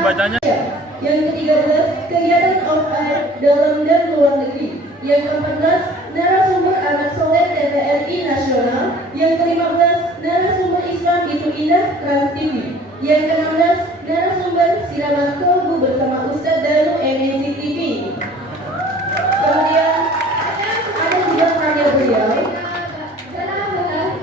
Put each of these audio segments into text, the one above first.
bacanya. Yang ke-13, kegiatan off-air dalam dan luar negeri. Yang ke-14, narasumber anak soleh TVRI nasional. Yang ke-15, narasumber Islam itu indah Trans TV. Yang ke-16, narasumber siraman kolbu bersama Ustadz Danu MNC TV. Kemudian ada juga karya beliau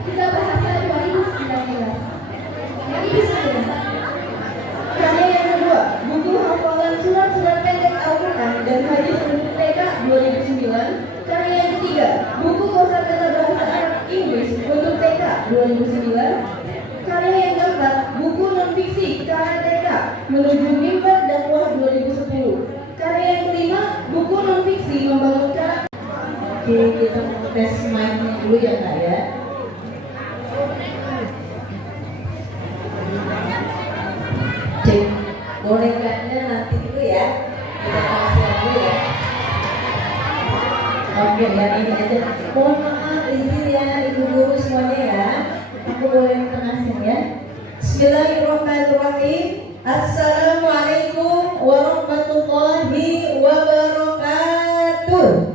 Tiga bahasa 2019. Karya yang kedua, buku hafalan surat-surat pendek Al-Quran dan hadis untuk TK 2009. Karya yang ketiga, buku kosakata bahasa Arab Inggris untuk TK 2009. Karya yang keempat, buku non-fiksi karateka menuju mimbar dakwah 2010. Karya yang kelima, buku non-fiksi membangun karakter. Oke, kita mau tes mic-nya dulu ya Kak ya. Cek bonekanya nanti dulu ya. Kita kasih dulu ya. Oke, yang ini aja. Mohon maaf izin ya ibu guru semuanya ya. Aku boleh yang tengah sini ya. Bismillahirrahmanirrahim. Assalamualaikum warahmatullahi wabarakatuh.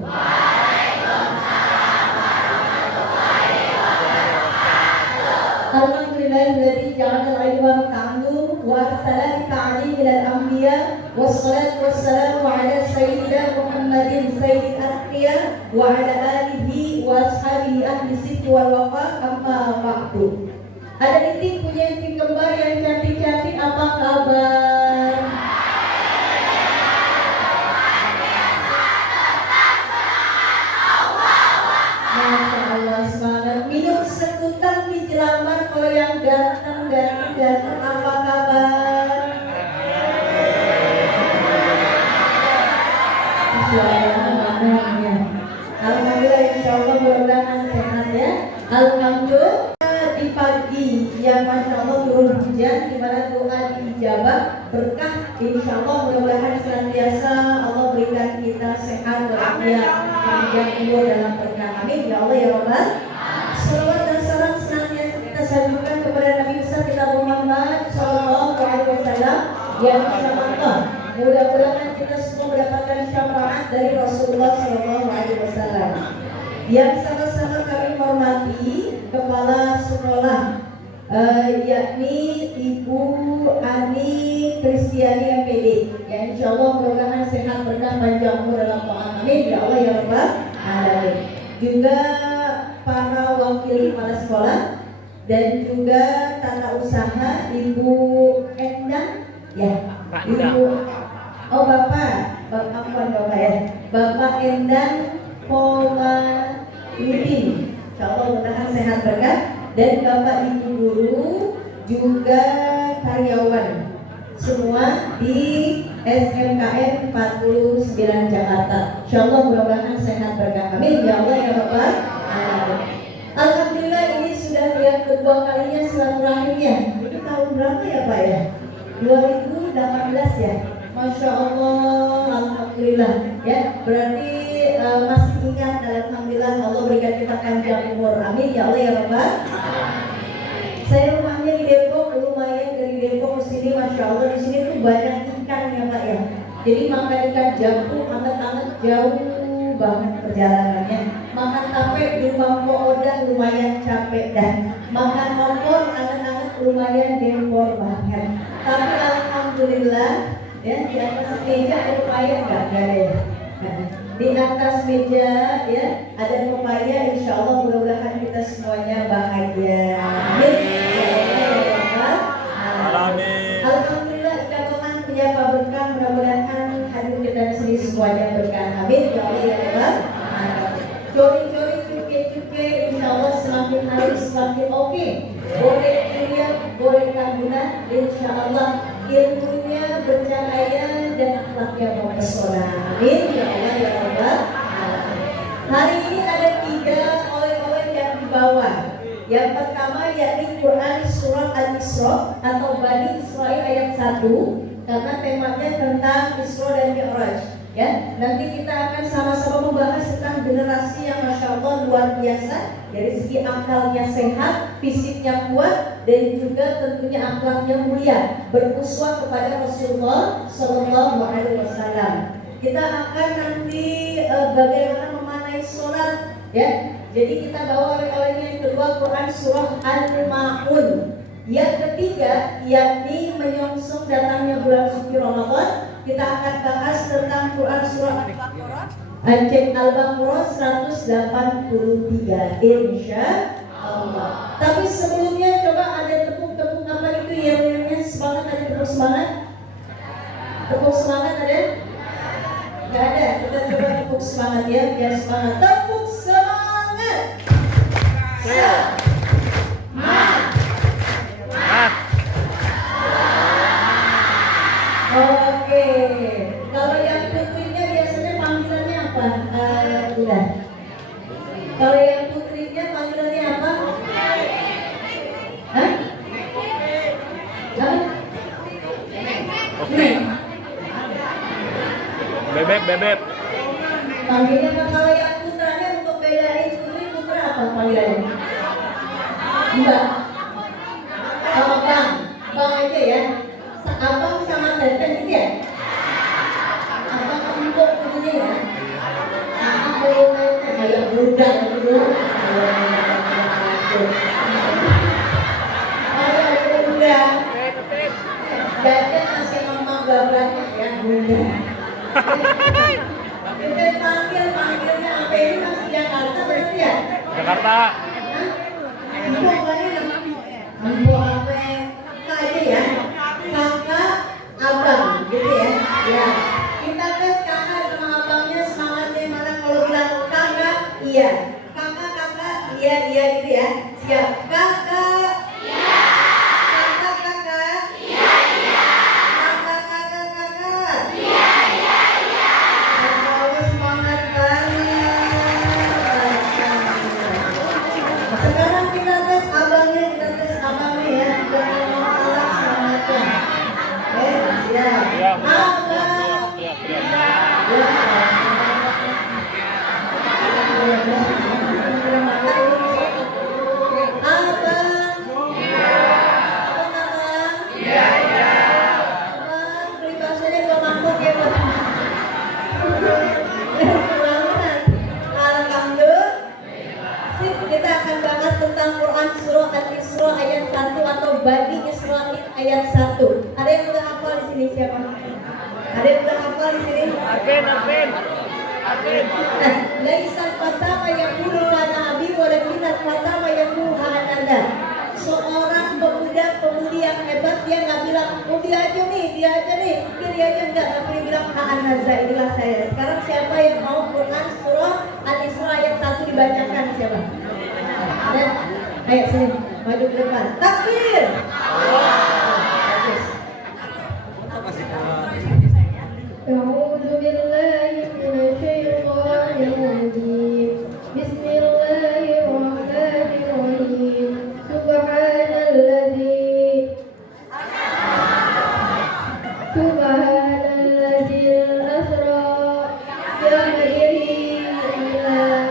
Alhamdulillahilladzi ja'ala al-ilma ta'allum wa arsala ta'lim ila al-anbiya wassalatu wassalamu ala sayyidina Muhammadin sayyidil anbiya wa ala alihi wa ashabihi ahli sidq wal wafa amma ba'du. Ada titik punya si kembar yang cantik-cantik, apa kabar? Masya Allah, semangat. Minum sekutan di Jelambar. Kalau yang ganteng, apa kabar? Alhamdulillah, insya Allah mudah-mudahan sehat ya. Alhamdulillah. Di pagi yang Masya Allah turun hujan, di mana doa diijabah berkah, insya Allah mudah-mudahan senantiasa Allah berikan kita sehat walafiat panjang umur dalam berkah. Amin ya Allah ya Rabbal. Salawat dan salam senantiasa kita sanjungkan kepada Nabi besar kita Muhammad Sallallahu Alaihi Wasallam yang Masya Allah. Mudah-mudahan kita semua mendapatkan syafaat dari Rasulullah Sallallahu Alaihi Wasallam. Yang sama-sama kami hormati kepala sekolah yakni Ibu Ani Kristiani MPD yang insya Allah mudah-mudahan sehat berkah panjang umur dalam taat. Amin ya Allah ya Rabbal alamin. Juga para wakil kepala sekolah dan juga tata usaha Ibu Endang ya Ibu Bapak ya Bapak Endang Pomadudin, insya Allah mudah-mudahan sehat berkah, dan Bapak Ibu guru juga karyawan semua di SMKN 49 Jakarta. Insya Allah mudah-mudahan sehat berkah. Amin ya Allah ya Rabbal alamin. Alhamdulillah ini sudah yang kedua kalinya silaturahimnya. Ini tahun berapa ya Pak ya? 2018 ya. Masya Allah, alhamdulillah ya. Berarti masih ingat, alhamdulillah Allah berikan kita panjang umur. Amin ya Allah ya Rabbal. Saya rumahnya di Depok, lumayan dari Depok ke sini, Masya Allah di sini tuh banyak ikan ya Pak ya. Jadi makan ikan jampung anget-anget jauh banget perjalanannya. Makan tape di rumah Mpok Oda lumayan capek dah. Makan opor anget-anget lumayan dempor banget. Tapi alhamdulillah ya di atas meja ada pepaya nggak ada ya. Di atas meja ya ada pepaya, insya Allah mudah-mudahan kita semuanya bahagia. Amin. Alhamdulillah ikan teman menyapa berkah, mudah-mudahan hadir kita di sini semuanya berkah. Amin ya Allah ya Rabbal. Cori-cori cuke-cuke insya Allah semakin hari semakin oke. Boleh kuliah, boleh kambunan, insya Allah ilmunya bercahaya dan akhlaknya mempesona. Amin ya Allah ya Rabbal. Hari ini ada 3 oleh-oleh yang dibawa. Yang pertama yakni Quran Surat Al-Isra atau Bani Israil ayat 1, karena temanya tentang Isra dan Mi'raj. Ya, nanti kita akan sama-sama membahas tentang generasi yang masya Allah luar biasa dari segi akalnya sehat, fisiknya kuat, dan juga tentunya akhlaknya mulia, beruswah kepada Rasulullah Shallallahu Alaihi Wasallam. Kita akan nanti bagaimana memanai sholat, ya. Jadi kita bawa oleh-olehnya yang kedua Quran surah Al-Maun. Yang ketiga yakni menyongsong datangnya bulan suci Ramadan. Kita akan bahas tentang Quran surah Al-Baqarah 183 insya Allah. Tapi sebelumnya coba ada tepuk-tepuk apa itu yang semangat, ada tepuk semangat? Tepuk semangat ada? Gak ada, kita coba tepuk semangat ya, biar semangat. Tepuk semangat. Oke, kalau yang putrinya biasanya panggilannya apa? Udah. Kalau yang putrinya panggilannya apa? Hah? Apa? Nih. Bebek. Panggilnya apa? Kalau yang putranya untuk bedain putri putra apa panggilannya? Enggak. Sama bang aja ya. Abang sama teten gitu ya? Abang empuk punya ya? Abang kayak budak gitu. Kayak budak. Jajan masih mama gabraknya ya budak. Kita panggilnya apa ini masih Jakarta berarti ya? Jakarta. Empuk kan ya? Empuk apa? Kayak ya? Kakak, abang, gitu ya. Ya, kita tes kakak sama abangnya semangatnya mana kalau bilang kakak, iya. Kakak, iya gitu ya. Siap. Kakak, iya. Kakak, iya. Kakak, iya. Kakak, semangat banget. Sekarang kita tes abangnya ya. Siap. Kita akan bahas tentang Quran surah Al-Isra ayat 1 atau Bani Israil ayat 1. Ada yang udah hafal di sini siapa? Ada yang udah hafal di sini? Arvin. Nah, laisal fatama yaqulu kana abi walakinal fatama yaqulu ana. Seorang pemuda-pemudi yang hebat dia nggak bilang, oh dia aja nih, enggak, tapi dia bilang ha'anaza, inilah saya. Sekarang siapa yang mau Quran surah Al-Isra ayat 1 dibacakan siapa? Nah, ayo sini, maju ke depan. Takbir. أعوذ بالله من الشيطان الرجيم بسم الله الرحمن الرحيم سبحان الذي أسرى بعبده إلى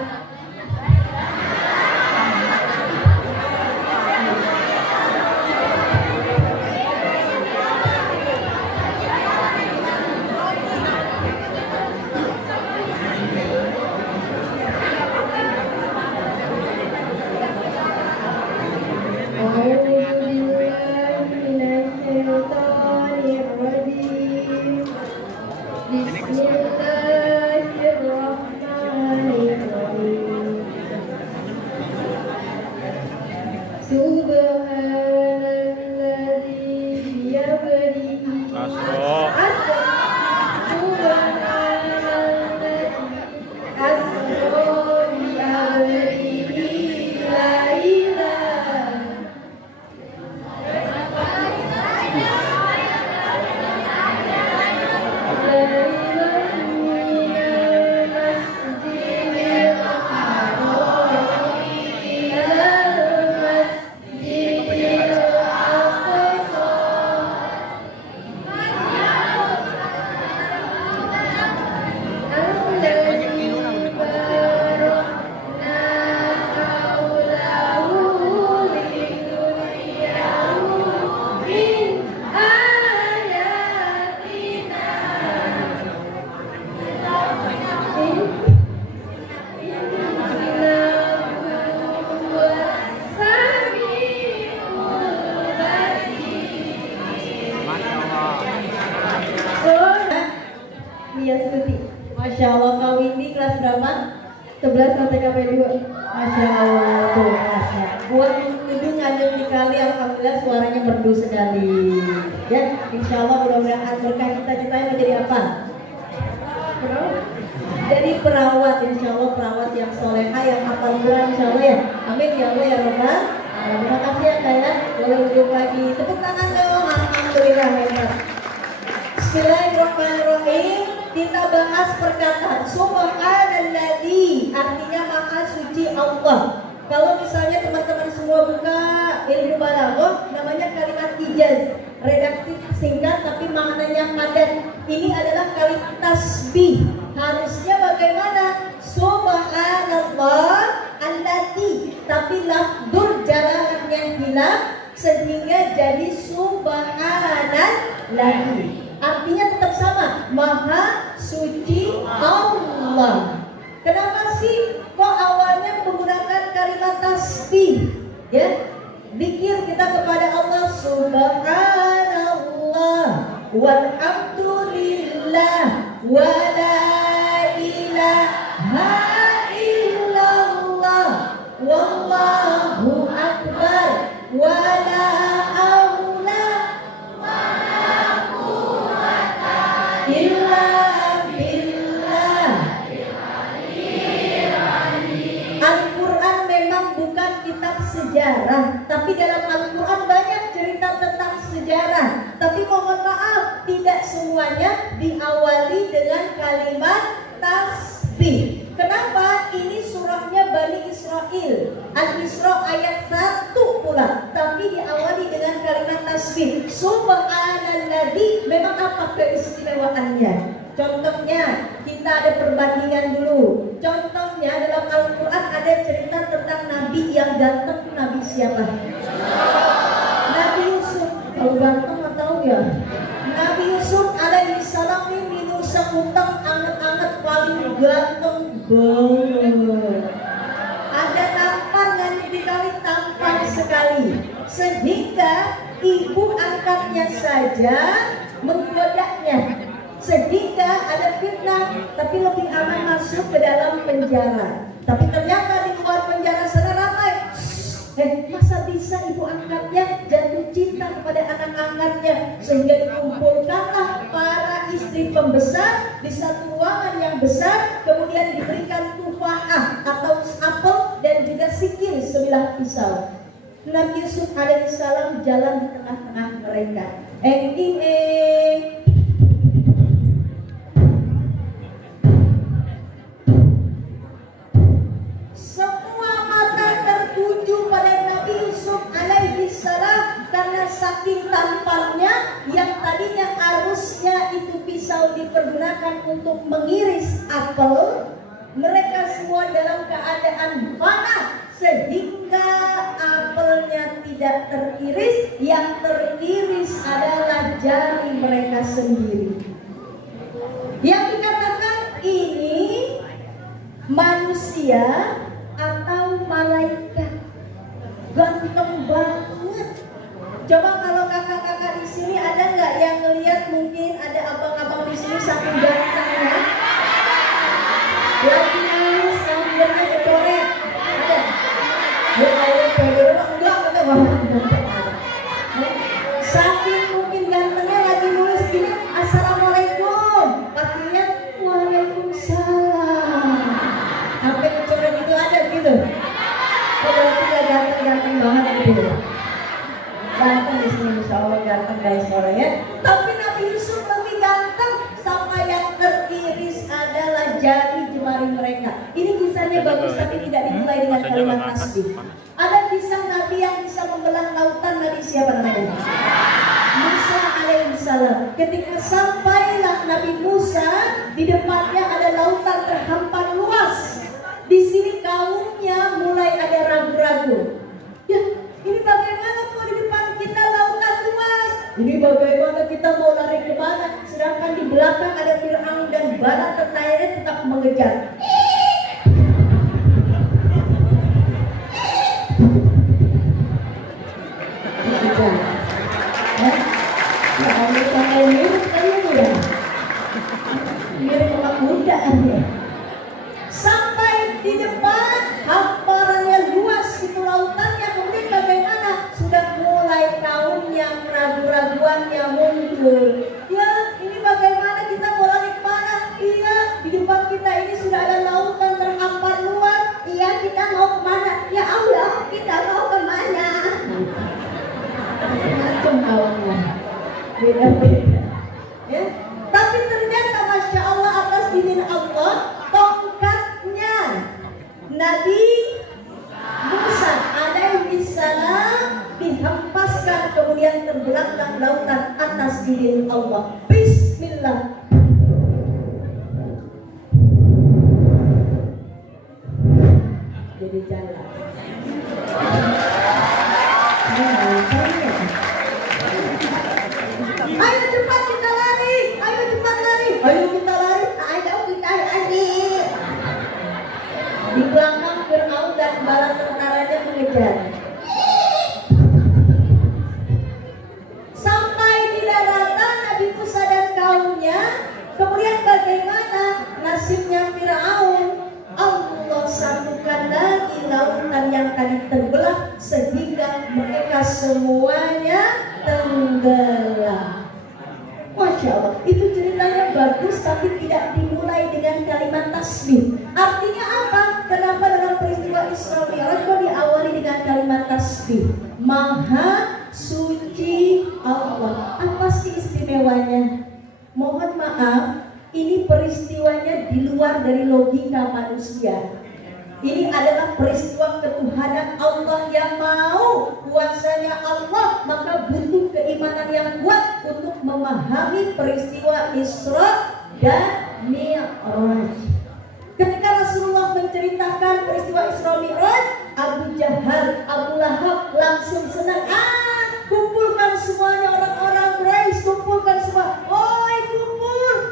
11 sampai KP 2. Masya Allah tuh, Masya. Buat ujung ngadem di kali, alhamdulillah suaranya merdu sekali. Ya, insya Allah mudah-mudahan berkah kita-kita menjadi apa? Jadi perawat, insya Allah perawat yang soleha, yang hafal Quran, insya Allah ya. Amin ya Allah ya Rabbal. Terima kasih ya Kak. Boleh duduk lagi. Tepuk tangan dong. Alhamdulillah hebat. Bismillahirrahmanirrahim. Kita bahas perkataan Subhanalladzi, artinya maha suci Allah. Kalau misalnya teman-teman semua buka ilmu balaghah, namanya kalimat ijaz, redaksi singkat tapi maknanya padat. Ini adalah kalimat tasbih. Harusnya bagaimana? Subhanallah alladzi, tapi lafdzul jalalannya hilang sehingga jadi subhanalladzi. Artinya tetap sama, maha suci Allah. Kenapa sih kok awalnya menggunakan kalimat tasbih? Ya, zikir kita kepada Allah, subhanallah walhamdulillah wala ilaha illallah wallahu akbar wala haula illa billah. Al-Quran memang bukan kitab sejarah, tapi dalam Al-Quran banyak cerita tentang sejarah. Tapi mohon maaf, tidak semuanya diawali dengan kalimat tasbih. Kenapa? Ini surahnya Bani Israel, Al-Isra ayat 1 pula, tapi diawali dengan kalimat tasbih. Subhanalladzi, memang apa keistimewaannya? Contohnya, kita ada perbandingan dulu. Contohnya dalam Al-Quran ada cerita tentang Nabi yang ganteng. Nabi siapa? Nabi Yusuf. Kalau ganteng nggak tahu ya. Nabi Yusuf alaihi salam ini minum sekutang anget-anget paling ganteng banget. Ada tampan dan dikali tampan sekali, sehingga ibu angkatnya saja menggodanya. Sehingga ada fitnah, tapi lebih aman masuk ke dalam penjara. Tapi ternyata di luar penjara sana ramai. Masa bisa ibu angkatnya jatuh cinta kepada anak angkatnya, sehingga dikumpulkanlah para istri pembesar di satu ruangan yang besar, kemudian diberikan tufahah atau apel dan juga sikil sebilah pisau. Nabi Yusuf alaihissalam jalan di tengah-tengah mereka. Semua mata tertuju pada Nabi Yusuf alaihissalam karena saking tampannya, yang tadinya harusnya itu pisau dipergunakan untuk mengiris apel, mereka semua dalam keadaan panah sehingga apelnya tidak teriris. Yang teriris adalah jari mereka sendiri. Yang dikatakan ini manusia atau malaikat, ganteng banget. Coba kalau kakak-kakak di sini ada nggak yang ngelihat, mungkin ada abang-abang di sini saking gantengnya, lagi nangis rambutnya kecoret, ada? Ya Allah, enggak ada banget. Saking mungkin gantengnya lagi nulis gini, assalamualaikum, pastinya waalaikumsalam. Sampai kecoret itu ada gitu. Oh, berarti gak ganteng-ganteng banget gitu. Ganteng di sini, insya Allah ganteng guys suaranya. Tapi Nabi Yusuf lebih ganteng, sampai yang teriris adalah jari jemari mereka. Ini kisahnya bagus tapi tidak dimulai dengan kalimat tasbih. Ada kisah Nabi yang bisa membelah lautan. Nabi siapa namanya? Musa alaihissalam. Ketika sampailah Nabi Musa, di depannya ada lautan terhampar luas. Di sini kaumnya mulai ada ragu-ragu. Ya, ini bagaimana kalau di depan kita lautan luas? Ini bagaimana kita mau lari kemana? Sedangkan di belakang ada Fir'aun dan bala tentaranya tetap mengejar. Sampai di beda-beda. Ya. Tapi ternyata Masya Allah atas izin Allah, tongkatnya Nabi Musa alaihissalam dihempaskan kemudian terbelakang lautan atas izin Allah. Bismillah. Jadi jalan. Ayo cepat kita lari, ayo cepat lari, ayo kita lari, ayo kita lari. Di belakang Fir'aun dan bala tentaranya mengejar. Sampai di daratan Nabi Musa dan kaumnya, kemudian bagaimana nasibnya Fir'aun? Allah satukan lagi lautan yang tadi terbelah sehingga mereka semuanya tenggelam. Masya Allah, itu ceritanya bagus tapi tidak dimulai dengan kalimat tasbih. Artinya apa? Kenapa dalam peristiwa Isra Mi'raj kok diawali dengan kalimat tasbih? Maha suci Allah. Apa sih istimewanya? Mohon maaf, ini peristiwanya di luar dari logika manusia. Ini adalah peristiwa ketuhanan Allah yang mau kuasanya Allah, maka butuh keimanan yang kuat untuk memahami peristiwa Isra dan Mi'raj. Ketika Rasulullah menceritakan peristiwa Isra Mi'raj, Abu Jahal, Abu Lahab langsung senang. Kumpulkan semuanya orang-orang Quraisy, kumpulkan semua. Oi,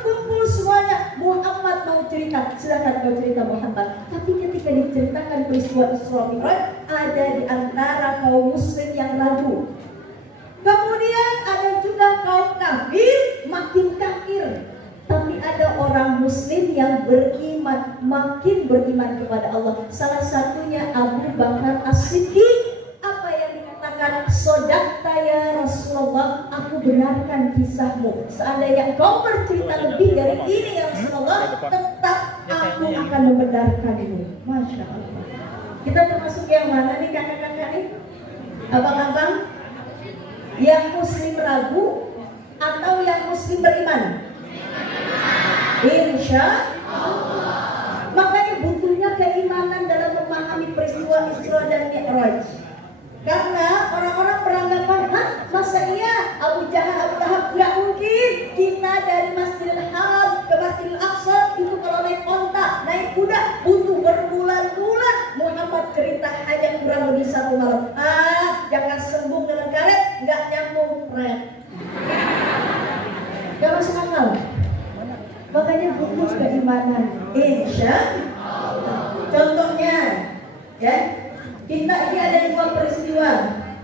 kumpul semuanya. Muhammad mau cerita, silakan kau cerita Muhammad. Tapi ketika diceritakan peristiwa Isra Mi'raj, ada di antara kaum muslim yang ragu. Kemudian ada juga kaum kafir makin kafir. Tapi ada orang muslim yang beriman, makin beriman kepada Allah. Salah satunya Abu Bakar As-Siddiq. Apa yang dikatakan? Sodakta ya Rasulullah, aku benarkan kisahmu. Seandainya kau bercerita lebih dari ini ya Rasulullah, tetap aku akan membenarkanmu. Masya Allah. Kita termasuk yang mana nih kakak-kakak nih? Abang-abang? Yang muslim ragu atau yang muslim beriman? Insya Allah. Makanya butuhnya keimanan dalam memahami peristiwa Isra dan Mi'raj. Karena orang-orang beranggapan, masa iya Abu Jahal, Abu Lahab? Gak mungkin. Kita dari Masjidil Haram ke Masjidil Aqsa itu kalau naik onta, naik kuda butuh berbulan-bulan. Muhammad cerita hanya kurang lebih 1 malam. Jangan sembung dengan karet, gak nyambung red. Gak masuk akal. Makanya butuh keimanan. Insya Allah. Contohnya, ya, kita ini ada 2 peristiwa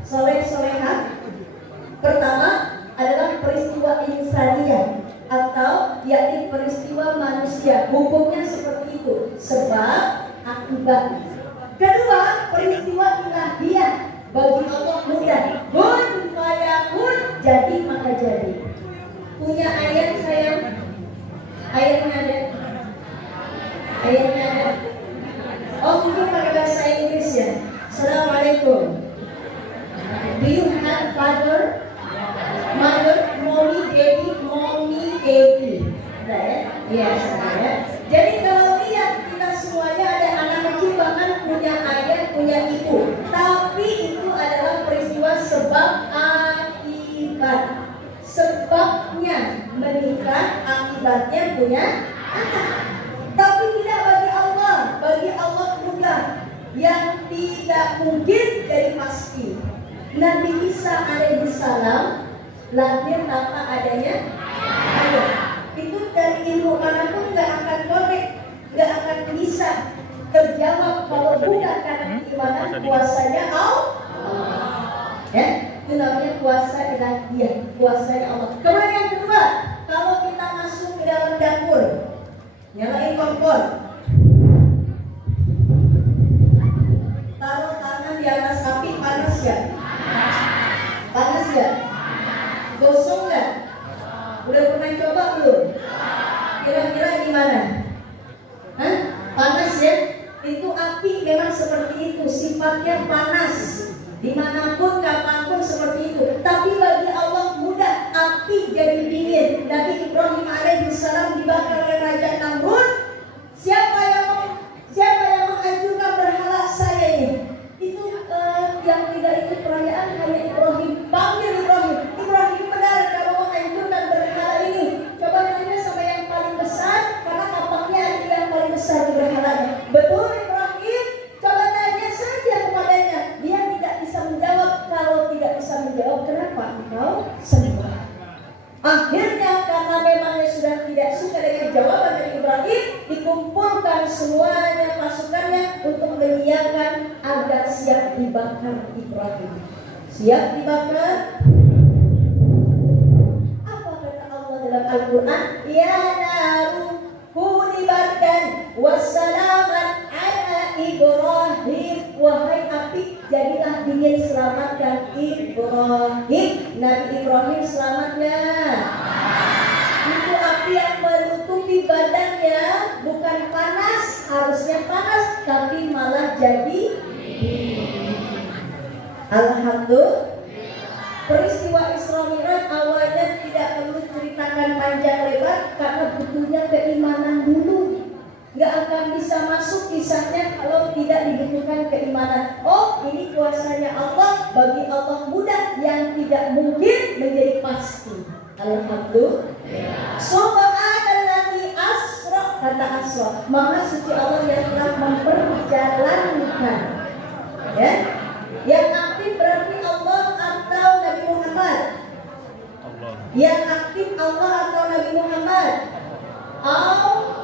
soleh-solehah. Pertama adalah peristiwa insaniyah atau yakni peristiwa manusia. Hukumnya seperti itu, sebab akibat. Kedua, peristiwa ilahiyah. Bagi Allah mudah. Kun fayakun, jadi maka jadi. Punya ayat sayang? Ayatnya ada? Ayatnya ada? Oh, mungkin pakai bahasa Inggris ya. Assalamualaikum. Do you have father, mother, mommy, daddy? Ada ya? Iya, ada. Jadi kalau lihat kita semuanya ada anak kecil bahkan punya ayah, punya ibu. Tapi itu adalah peristiwa sebab akibat. Sebabnya menikah, akibatnya punya anak. Tapi tidak bagi Allah. Bagi Allah mudah. Yang tidak mungkin jadi pasti. Nabi Isa alaihissalam lahir tanpa adanya ayah. Itu dari ilmu manapun gak akan connect, gak akan bisa terjawab kalau bukan karena keimanan kuasanya Allah. Ya, itu namanya kuasa ilahiyah, kuasanya Allah. Kemudian yang kedua, kalau kita masuk ke dalam dapur, nyalain kompor, taruh tangan di atas api, panas ya? Panas ya? Gosong nggak? Udah pernah coba belum? Kira-kira gimana? Panas ya? Itu api memang seperti itu, sifatnya panas. Dimanapun, kapanpun seperti itu. Tapi bagi Allah mudah, api dibakar oleh Raja Namrud. Siapa yang menghancurkan berhala saya ini? Itu yang tidak ikut perayaan hanya Ibrahim. Panggil Ibrahim. Ibrahim, benar kamu menghancurkan berhala ini. Coba tanya sama yang paling besar, karena kapaknya ada yang paling besar di berhalanya. Betul Ibrahim? Coba tanya saja kepadanya. Dia tidak bisa menjawab. Kalau tidak bisa menjawab, kenapa engkau sembah? Akhirnya karena memangnya sudah tidak suka dengan jawaban dari Ibrahim, dikumpulkan semuanya pasukannya untuk menyiapkan agar siap dibakar Ibrahim. Siap dibakar. Apa kata Allah dalam Al-Quran? Ya naru kuni bardan wassalaman ala Ibrahim. Wahai api, jadilah dingin, selamatkan Ibrahim. Nabi Ibrahim selamatnya. Itu api yang menutupi badannya, bukan panas, harusnya panas, tapi malah jadi Alhamdulillah. Peristiwa Isra Mi'raj awalnya tidak perlu ceritakan panjang lebar karena butuhnya keimanan dulu. Gak akan bisa masuk kisahnya kalau tidak dibutuhkan keimanan. Oh, ini kuasanya Allah, bagi Allah mudah, yang tidak mungkin menjadi pasti. Alhamdulillah. Subhanalladzi asra, kata asra, Maha suci Allah yang telah memperjalankan. Ya, yang aktif berarti Allah atau Nabi Muhammad. Yang aktif Allah atau Nabi Muhammad. Allah.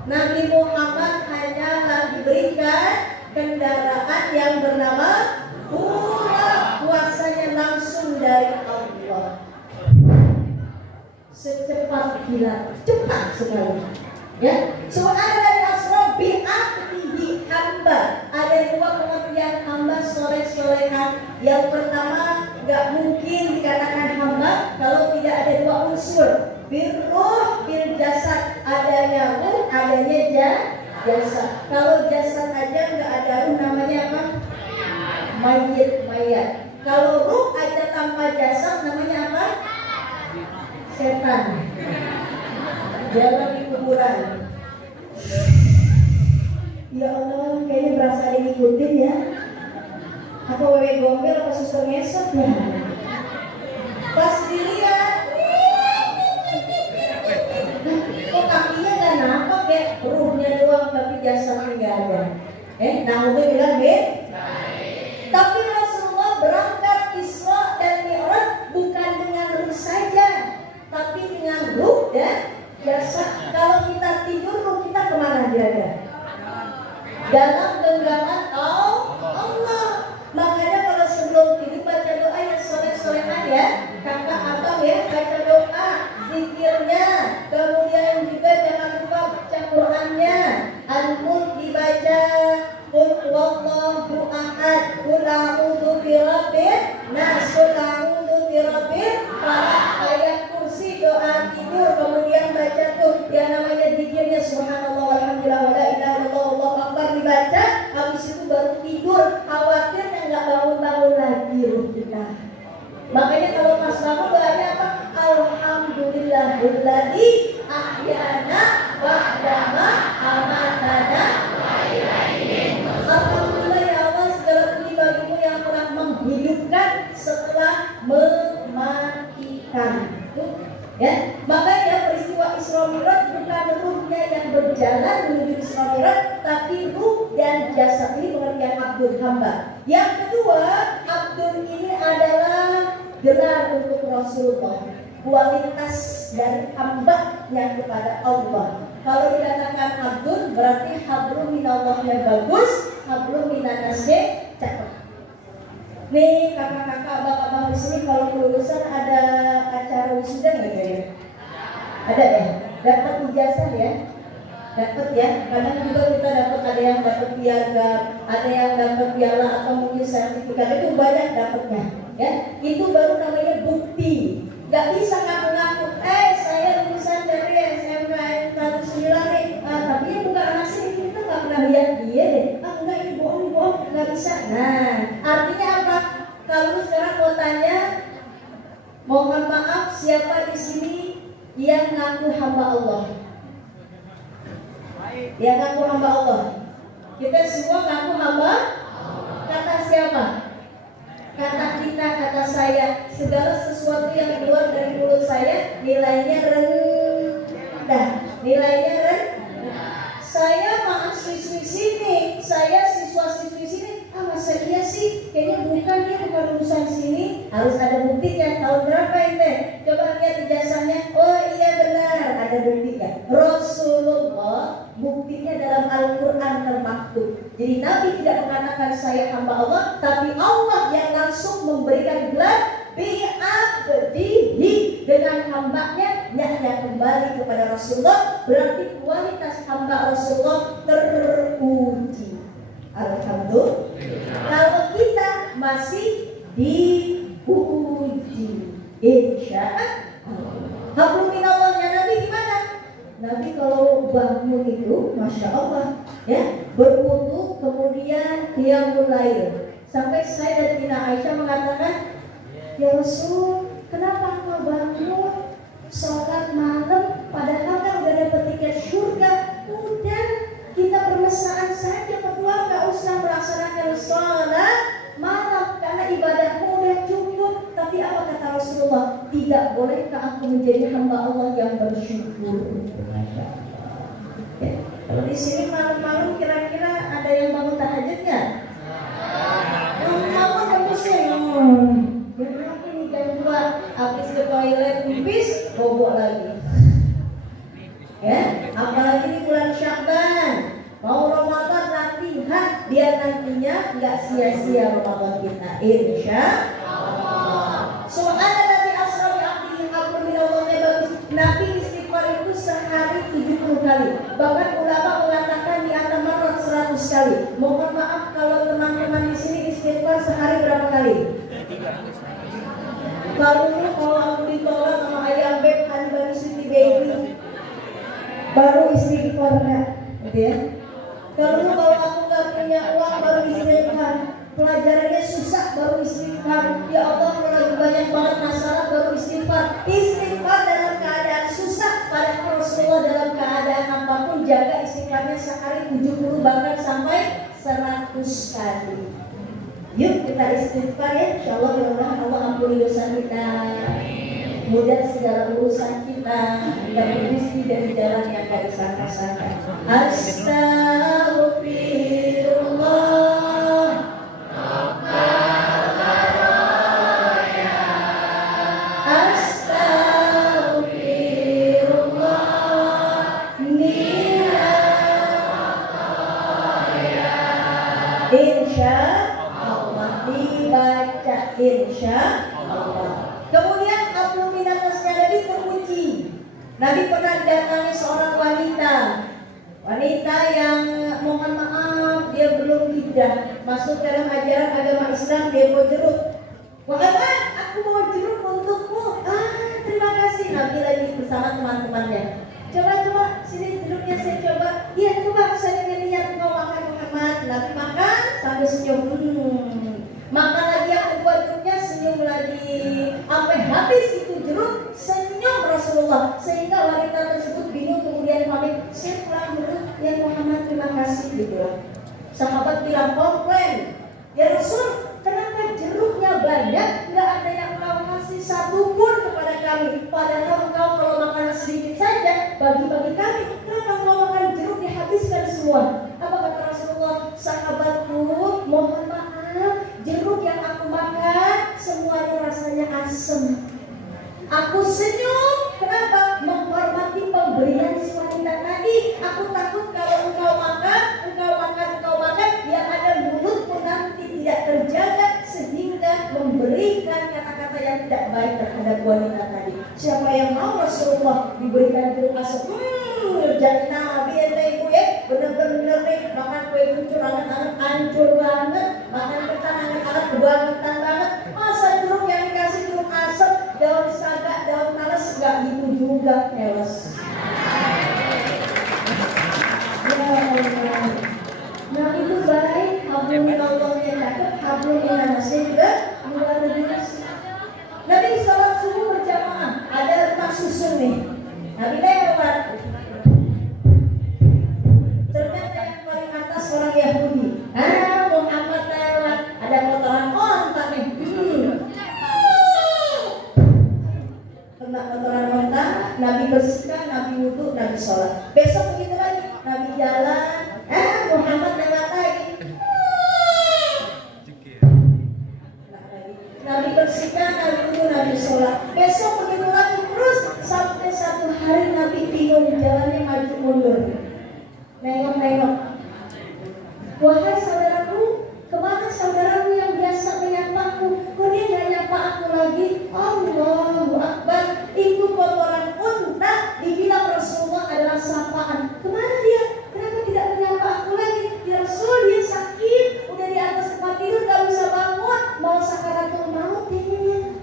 Nabi Muhammad hanyalah diberikan kendaraan yang bernama Burak, kuasanya langsung dari Allah. Secepat kilat, cepat sekali. Ya, soalnya dari asra bi'abdihi hamba. Ada dua pengertian hamba soleh-solehan. Yang pertama, nggak mungkin dikatakan hamba kalau tidak ada dua unsur. Birruh bil jasad, adanya ruh, adanya jasad. Kalau jasad aja nggak ada ruh, namanya apa? Mayat. Kalau ruh aja tanpa jasad, namanya apa? Setan. Jalan di kuburan. Ya Allah, kayaknya berasa ada ngikutin ya. Apa wewe gombel apa suster ngesot ya? Pas dilihat, kok kakinya gak nampak ya? Ruhnya doang tapi jasadnya gak ada. Nahudah bilang tapi Rasulullah berangkat Isra dan Mi'raj bukan dengan ruh saja, tapi dengan ruh dan jasad. Kalau kita tidur, ruh kita kemana dia? Dalam genggaman Allah. Makanya kalau sebelum tidur baca doa yang soleh-solehan ya, kakak abang ya, baca doa, zikirnya, kemudian juga jangan lupa baca Qur'annya. Al-Mulk dibaca, Qul huwallahu ahad, Qul a'udzu birabbin nas, Qul a'udzu birabbin falaq, ayat kursi, doa tidur, kemudian baca tuh yang namanya zikirnya subhanallah walhamdulillah wala ilaha illallah wallahu akbar dibaca. Habis itu baru tidur, khawatirnya nggak bangun-bangun lagi ruh kita. Makanya kalau pas bangun doanya apa? Alhamdulillahilladzi ahyana ba'dama amatana. Alhamdulillah ya Allah, segala puji bagimu yang telah menghidupkan setelah mematikan. Ya, makanya peristiwa Isra Mi'raj bukan ruhnya yang berjalan menuju Isra Mi'raj, tapi ruh dan jasad. Ini pengertian abdul, hamba. Yang kedua, abdul ini adalah gelar untuk Rasulullah, kualitas dari hambanya kepada Allah. Kalau dikatakan abdul berarti hablum minallahnya bagus, hablum minannasnya cakep. Nih kakak-kakak, abang-abang di sini kalau kelulusan ada acara wisuda nggak kayaknya? Ada ya? Dapat ijazah ya? Dapat ya? Kadang juga kita dapat, ada yang dapat piagam, ada yang dapat piala atau mungkin sertifikat, itu banyak dapatnya. Ya, itu baru namanya bukti. Gak bisa ngaku-ngaku, saya lulusan dari SMK 49 nih, tapi dia bukan anak sini, kita nggak pernah lihat dia deh. Enggak, ini bohong, nggak bisa. Nah, artinya apa? Kalau sekarang mau tanya, mohon maaf siapa di sini yang ngaku hamba Allah. Yang ngaku hamba Allah. Kita semua ngaku hamba. Kata siapa? Kata kita, kata saya. Segala sesuatu yang keluar dari mulut saya nilainya rendah. Nilainya rendah. Saya mahasiswi sini, saya siswa-siswi sini. Masa iya sih? Kayaknya bukan urusan sini. Harus ada buktinya. Tahun berapa ini? Coba lihat ijazahnya. Oh iya benar, ada buktinya. Rasulullah buktinya dalam Al-Quran termaktub. Jadi Nabi tidak mengatakan saya hamba Allah, tapi Allah yang langsung memberikan gelar bi'abdihi dengan hambanya, yakni kembali kepada Rasulullah. Berarti kualitas hamba Rasulullah teruji. Alhamdulillah. Kalau kita masih diuji, insya Allah. Hablum minallahnya Nabi gimana? Nabi kalau bangun itu, masya Allah, ya, berwudu kemudian qiyamul lail. Sampai saya dan Tina Aisyah mengatakan, ya Rasul, kenapa engkau bangun sholat malam padahal kan udah dapat tiket surga? Udah, kita bermesraan saja berdua, nggak usah melaksanakan sholat malam karena ibadahmu udah cukup. Tapi apa kata Rasulullah? Tidak bolehkah aku menjadi hamba Allah yang bersyukur? Ya. Kalau di sini malam-malam kira-kira ada yang bangun tahajudnya? Bangun habisnya jam 2 habis ke toilet pipis, bobok lagi. Ya, apalagi di bulan Sya'ban, mau Ramadan latihan biar nantinya nggak sia-sia Ramadan kita, insya Allah. Soalnya Nabi Asrawi Abdi Hablum minallahnya bagus. Nabi istighfar itu sehari 70 kali. Bahkan ulama mengatakan di atas marot 100 kali. Mohon maaf kalau teman-teman di sini istighfar sehari berapa kali? Kalau aku ditolak sama ayam beb, Bani Siti Baby, baru istighfar, gitu ya. Kalau aku nggak punya uang baru istighfar, pelajarannya susah baru istighfar. Ya Allah, kalau lagi banyak banget masalah baru istighfar. Istighfar dalam keadaan susah, padahal Rasulullah dalam keadaan apapun jaga istighfarnya sehari 70 bahkan sampai 100 kali. Yuk kita istighfar ya, insyaallah mudah-mudahan Allah ampuni dosa kita, mudah segala urusan kita, tidak berizki dari jalan yang gak disangka-sangka. Astaghfirullah, Astaghfirullah, insya dibaca insya Allah. Kemudian hablum minallasnya Nabi teruji. Nabi pernah datangi seorang wanita yang mohon maaf dia belum hijrah, masuk dalam ajaran agama Islam, dia mau jeruk. Muhammad, aku mau jeruk untukmu. Terima kasih. Nabi lagi bersama teman-temannya. Coba sini jeruknya saya coba. Iya coba saya lihat kau makan Muhammad. Nabi makan sambil senyum. Makan lagi yang membuat jeruknya, senyum lagi. Sampai habis itu jeruk, senyum Rasulullah. Sehingga wanita tersebut bingung kemudian pamit, saya pulang dulu ya Muhammad, terima kasih gitu. Sahabat bilang komplain, ya Rasul, kenapa jeruknya banyak, nggak ada yang kau kasih satu pun kepada kami? Padahal engkau kalau makan sedikit saja bagi-bagi kami. Kenapa engkau makan jeruk dihabiskan semua? Apa kata Rasulullah? Sahabatku, mohon maaf, jeruk yang aku makan semuanya rasanya asam. Aku senyum, kenapa? Menghormati pemberian si wanita tadi. Aku takut kalau engkau makan, yang ada mulutmu nanti tidak terjaga sehingga memberikan kata-kata yang tidak baik terhadap wanita tadi. Siapa yang mau Rasulullah diberikan jeruk asam? Jadi Nabi ibu ya, bener-bener nih makan kue kucur anget-anget hancur banget, makan ketan anget-anget kebangetan banget. Masa jeruk yang dikasih jeruk asam, daun saga, daun talas, nggak gitu juga, keles. Ya Allah. Nah itu baik, hablum minallahnya cakep, hablum minannasnya juga luar biasa. Nabi sholat subuh berjamaah, ada rumah susun nih. Besok begitu lagi, Nabi jalan, Muhammad lewat lagi. Nabi bersihkan, Nabi itu Nabi sholat. Besok begitu lagi terus sampai satu hari Nabi bingung jalannya maju mundur, nengok-nengok. Wahai saudaraku, kemana saudaraku yang biasa menyapaku? Kok dia nggak nyapa aku lagi? Allahu Akbar. Itu kotoran unta dibilang Rasulullah adalah sapaan. Kemana dia? Kenapa tidak menyapa aku lagi? Ya Rasul, dia sakit, udah di atas tempat tidur, gak bisa bangun, mau sakaratul maut dia.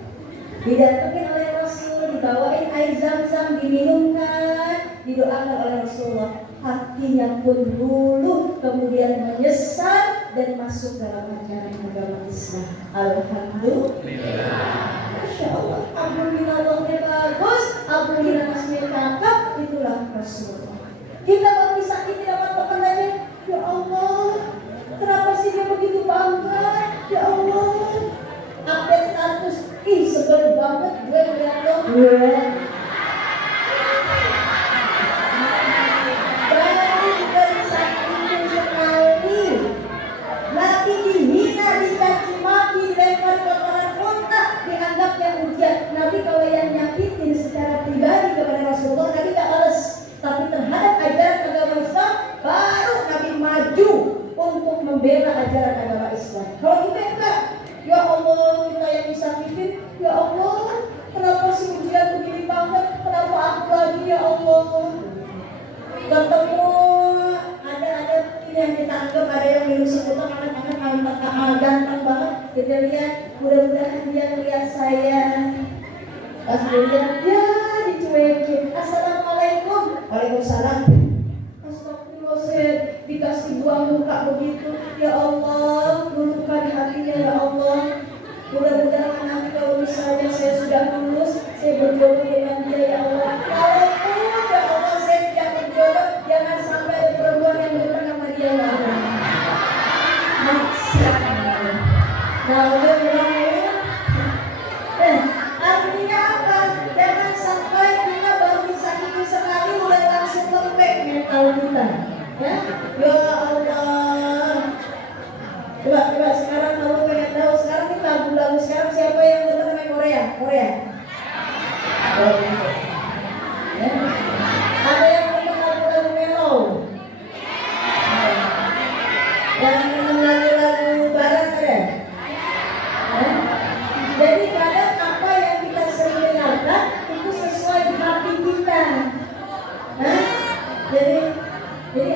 Didatengin oleh Rasul, dibawain air zam-zam, diminumkan, didoakan oleh Rasulullah. Hatinya pun luluh, kemudian menyesal dan masuk dalam ajaran agama Islam. Alhamdulillah. Masya Allah, Alhamdulillahnya bagus, Alhamdulillah masih cakep, itulah Rasulullah. Kita kalau disakiti dapat pekerjaannya, ya Allah, kenapa sih dia begitu bangga? Ya Allah, update status, sebel banget gue ngeliat lo. Nabi dihina, dicaci maki, dilempar kotoran unta, dianggapnya ujian. Nabi kalau yang nyakitin secara pribadi kepada Rasulullah, Nabi gak bales. Tapi terhadap ajaran agama Islam, baru Nabi maju untuk membela ajaran agama Islam. Kalau kita enggak, ya Allah, kita yang disakitin, ya Allah, kenapa sih ujian begini banget? Kenapa aku lagi, ya Allah? Ketemu ada ini yang kita anggap ada yang minum seputar, anak-anak ganteng banget. Kita lihat, mudah-mudahan dia melihat saya. Pas dia lihat, ya dicuekin. Assalamualaikum. Waalaikumsalam. Astagfirullah, saya dikasih buang muka begitu. Ya Allah, luluhkan hatinya ya Allah. Mudah-mudahan nanti kalau misalnya saya sudah lulus, saya berjodoh dengan dia ya Allah. Kalaupun ya Allah saya tidak berjodoh, jangan sampai ada perempuan yang berjodoh sama dia ya Allah. Artinya apa? Jangan sampai kita baru disakiti sekali udah langsung lembek mental kita. Ya Allah. Coba sekarang kalau pengen tahu sekarang nih lagu-lagu sekarang siapa yang denger sama Korea? Ya. Ada yang denger lagu-lagu mellow. Yang denger lagu-lagu barat ada? Jadi kadang apa yang kita sering dengarkan itu sesuai di hati kita. Jadi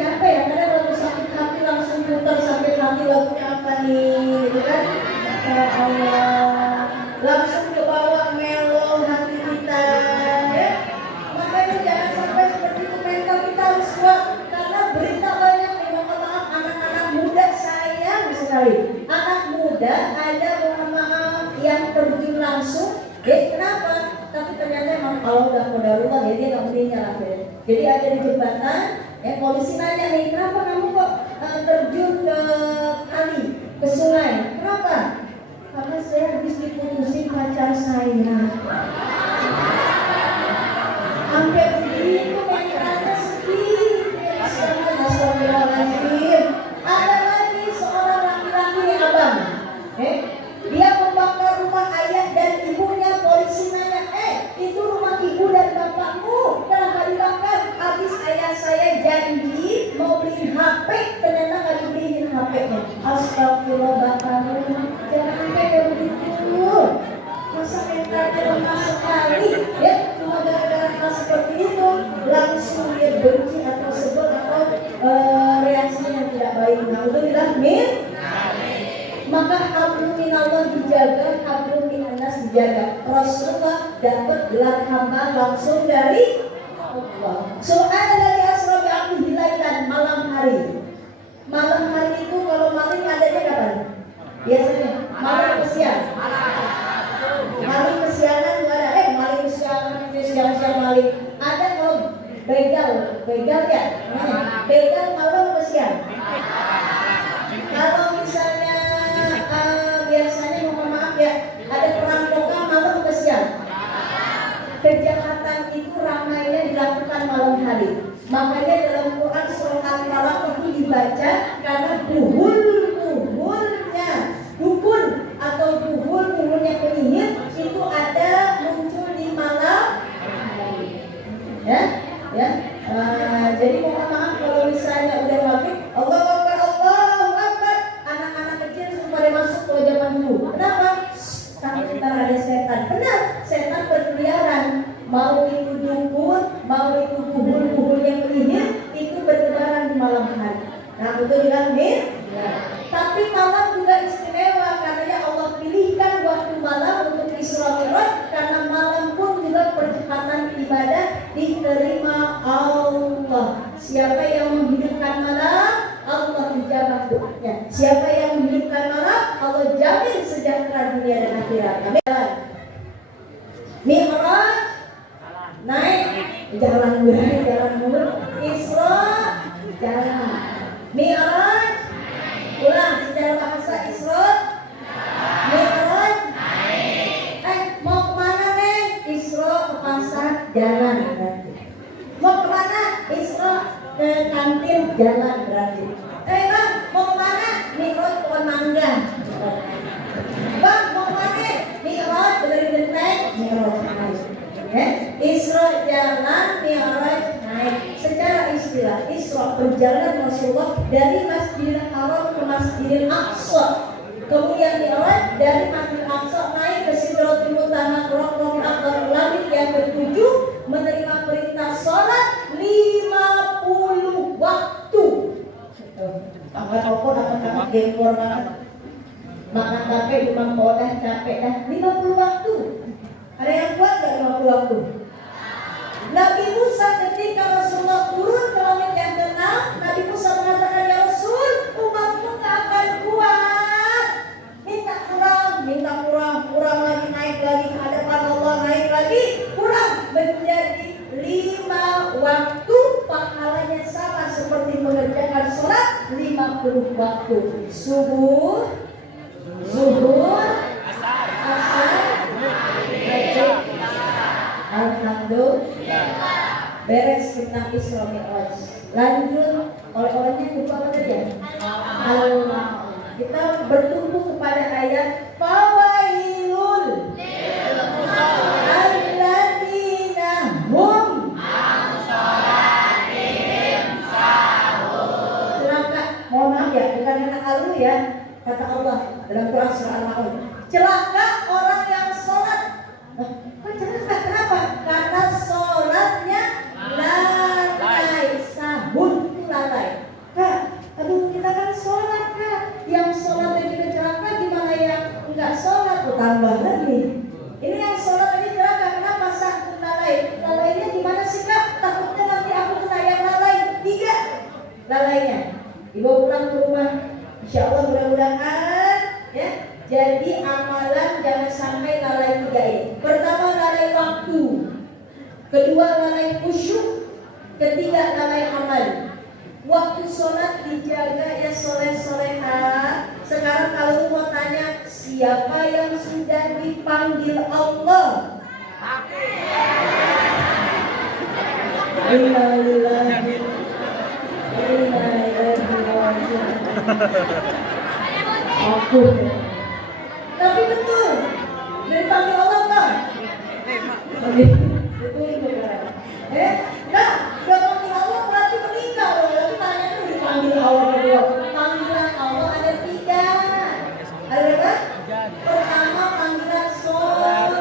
apa ya? Kadang lagu sakit hati langsung putar sampai hati lagunya apa nih, gitu kan? Ya Allah, langsung ke bawah mellow hati kita. Ya? Makanya jangan sampai seperti itu, mental kita harus kuat. Karena berita banyak, mohon maaf anak-anak muda sayang sekali. Anak muda ada mohon maaf yang terjun langsung. Kenapa? Tapi ternyata emang kalau udah kodarullah ya dia nggak mungkin nyalahin. Jadi ada di jembatan. Polisi nanya nih, kenapa kamu kok terjun ke kali, ke sungai? Kenapa? Karena saya habis diputusin pacar saya. Hampir begitu mentalnya sedih. Astagfirullahaladzim. Ada lagi seorang laki-laki nih abang, dia membakar rumah ayah dan ibunya. Polisi nanya, itu rumah ibu dan bapakmu kenapa dibakar? Habis ayah saya janji mau beliin HP, ternyata nggak dibeliin HP-nya. Astagfirullah, bakar rumah, jangan sampai kayak begitu. Masa mentalnya lemah sekali, ya cuma gara-gara hal seperti itu langsung dia benci atau sebel atau reaksinya yang tidak baik. Alhamdulillah, maka hablum minallah dijaga, hablum minannas dijaga. Rasulullah dapat gelar hamba langsung dari Allah. Subhanallah dari asra bi abdihi lailan, malam hari. Malam hari itu kalau maling adanya kapan? Biasanya malam kesian. Maling kesianan enggak ada. Maling kesianan maling. Ada kalau begal ya. Begal malam kesian. Kalau misalnya biasanya mohon maaf ya, ada perampokan malam kesian. Kejahatan itu ramainya dilakukan malam hari. Makanya dalam Quran surah Al-Falaq itu dibaca karena buhul-buhulnya dukun atau buhul-buhulnya penyihir itu ada muncul di malam ya. Jadi mohon maaf kalau misalnya udah maghrib Allahu Akbar, anak-anak kecil semua pada masuk ke zaman dulu. Kenapa? Takut ntar ada setan. Benar, setan berkeliaran. Mau itu dukun, mau itu buhul-buhulnya penyihir, itu berkeliaran di malam hari. Nah, betul bilang nih. Tapi malam juga istimewa karena Allah pilihkan waktu malam untuk Isra Mi'raj karena malam pun juga percepatan ibadah diterima Allah. Siapa yang menghidupkan malam, Allah dijabah doanya. Siapa yang menghidupkan malam, Allah jamin sejahtera dunia dan akhirat. Amin. Mi'raj naik jalan mulu. Isra jalan. Mi'raj ulang secara bahasa Isra. Mi'raj mau kemana nih? Isra ke pasar jalan berarti. Mau kemana? Isra ke kantin jalan berarti. Bang mau kemana? Mi'raj pohon mangga. Bang mau kemana? Mi'raj dari genteng. Mi'raj naik. Isra jalan, Mi'raj naik. Secara istilah Isra perjalanan Rasulullah dari Masjidil Haram ke Masjidil Aqsa. Kemudian Mi'raj dari Masjidil Aqsa naik ke Sidratul Muntaha, Rafiqul A'la, langit yang ketujuh, menerima perintah sholat 50 waktu. Angkat opor akan gempor banget. Makan capek, cuma dah capek dah 50 waktu. Ada yang kuat gak 50 waktu? Nabi Musa ketika Rasulullah turun ke langit yang keenam, Nabi Musa mengatakan, ya Rasul, umatmu tak akan kuat. Minta kurang lagi, naik lagi ke hadapan Allah, naik lagi, kurang menjadi 5 waktu, pahalanya sama seperti mengerjakan sholat 50 waktu. Subuh, zuhur, asar, maghrib. Alhamdulillah. Beres tentang Isra Mi'raj. Lanjut oleh-olehnya lupa apa tadi ya? Allah. Kita bertumpu kepada ayat fawailul alladzina hum an shalatihim sahun. Celaka, mohon maaf ya, bukan kata alu ya, kata Allah dalam Quran surah Al-Maun. Celaka orang yang sholat. Kok celaka? Kenapa? Karena sholatnya lalai, sahun itu lalai. Kak, aduh kita kan sholat kak. Yang sholat aja kita celaka, gimana yang enggak sholat? Oh, tambah lagi. Ini yang sholat aja celaka, kenapa sahun lalai? Lalainya gimana sih kak? Takutnya nanti aku kena yang lalai. 3 lalainya. Dibawa pulang ke rumah. Insya Allah mudah-mudahan ya. Jadi amalan jangan sampai lalai 3 ini. Pertama lalai waktu, kedua lalai khusyuk, ketiga lalai amal. Waktu sholat dijaga ya soleh-solehah. Sekarang kalau mau tanya siapa yang sudah dipanggil Allah? Aku. Tapi betul, dipanggil Allah kan? Betul bukan? Nah, dipanggil Allah berarti meninggal. Tapi tanya tuh dipanggil Allah berdua. Panggilan Allah ada 3. Ada berapa? Pertama panggilan sholat.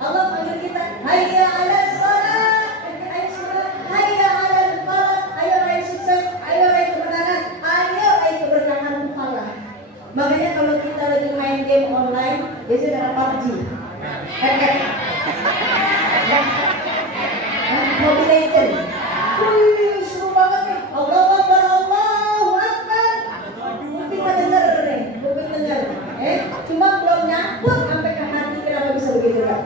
Allah panggil kita, hayya 'alas sholat. Ayo sholat, hayya 'alal falah. Ayo raih sukses, ayo raih kemenangan, ayo raih keberkahan falah. Makanya kalau kita lagi main game online, biasanya dengan PUBG, Mobile Legends. Wih, seru banget nih. Allahu Akbar, Allahu Akbar. Mungkin dengar nih, mungkin dengar. Cuma belum nyangkut sampai ke hati. Kenapa bisa begitu kan?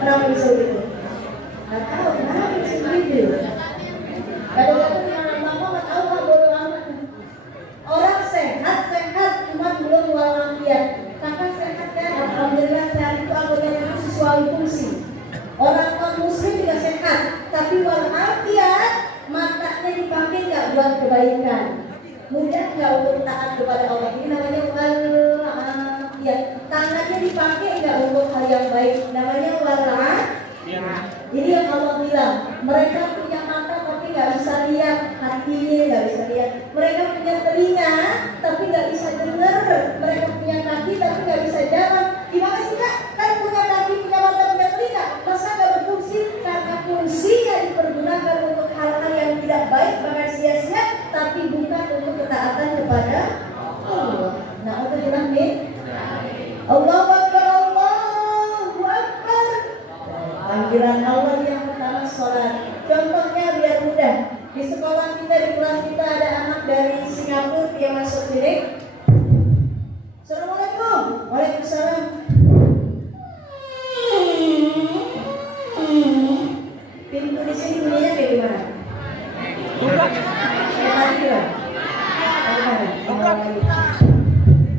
Kenapa bisa begitu? Nggak tahu kenapa bisa begitu. Kadang-kadang yang lama-lama nggak tahu nggak bodo amat. Orang sehat cuma belum walafiat. Kakak sehat kan? Alhamdulillah sehat itu anggotanya itu sesuai fungsi. Orang non muslim juga sehat, tapi walafiat berbuat kebaikan. Mudah nggak untuk taat kepada Allah? Ini namanya ya, tangannya dipakai nggak untuk hal yang baik? Namanya Ini yang Allah bilang, mereka punya mata tapi nggak bisa lihat, hatinya nggak bisa lihat. Mereka punya telinga tapi nggak bisa dengar. Mereka punya kaki tapi nggak bisa jalan. Gimana sih kak? Kan punya kaki, punya mata, punya telinga, masa nggak berfungsi? Karena fungsinya dipergunakan untuk hal-hal yang tidak baik, bahkan sia-sia, tapi bukan untuk ketaatan kepada Allah. Nah, untuk bilang nih, Allahu Akbar, Allahu Akbar. Panggilan Allah yang pertama sholat. Contohnya biar mudah. Di sekolah kita, di kelas kita ada anak dari Singapura yang masuk sini. Assalamualaikum. Waalaikumsalam. Pintu di sini bunyinya kayak gimana? Kayak tadi lah.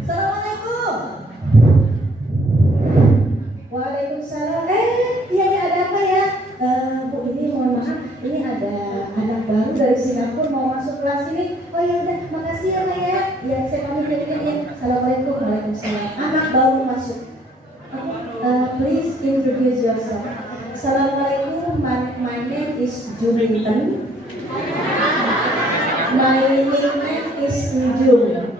Assalamualaikum. Waalaikumsalam. Iya ada apa ya? Bu, ini mohon maaf, ini ada anak baru dari Singapura mau masuk kelas ini. Oh ya udah, makasih ya Mbak ya. Ya saya pamit ya. Assalamualaikum. Waalaikumsalam. Anak baru masuk. Please introduce yourself. Assalamualaikum. My name is Juminten. My nickname is Njung.